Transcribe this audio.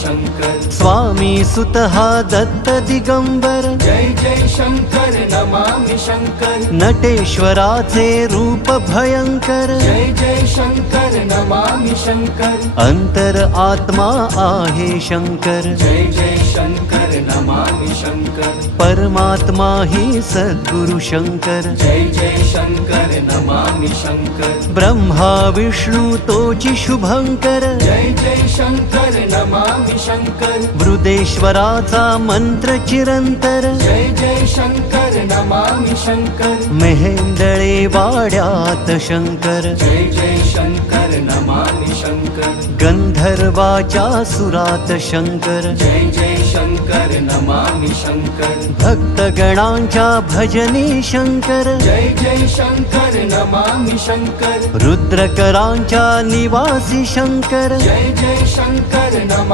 शंकर स्वामी सुतः दत्त दिगंबर जय जय शंकर नमामि शंकर नटेश्वराचे रूप भयंकर जय जय शंकर नमामि शंकर अंतर आत्मा आहे शंकर जय जय शंकर नमामि शंकर परमात्मा ही सद्गुरु शंकर जय जय शंकर नमामि शंकर ब्रह्मा विष्णु तोची शुभंकर जय जय शंकर नमामि शंकर वृदेश्वराचा मंत्र चिरंतर जय जय शंकर नमामि शंकर मेहेंदळे वाड्यात शंकर जय जय शंकर नमामि शंकर गंधर्वाच्या सुरात शंकर जय जय शंकर नमामि शंकर भक्तगणांच्या भजनी शंकर जय जय शंकर नमामि शंकर रुद्रकरांच्या निवासी शंकर जय जय शंकर नमामि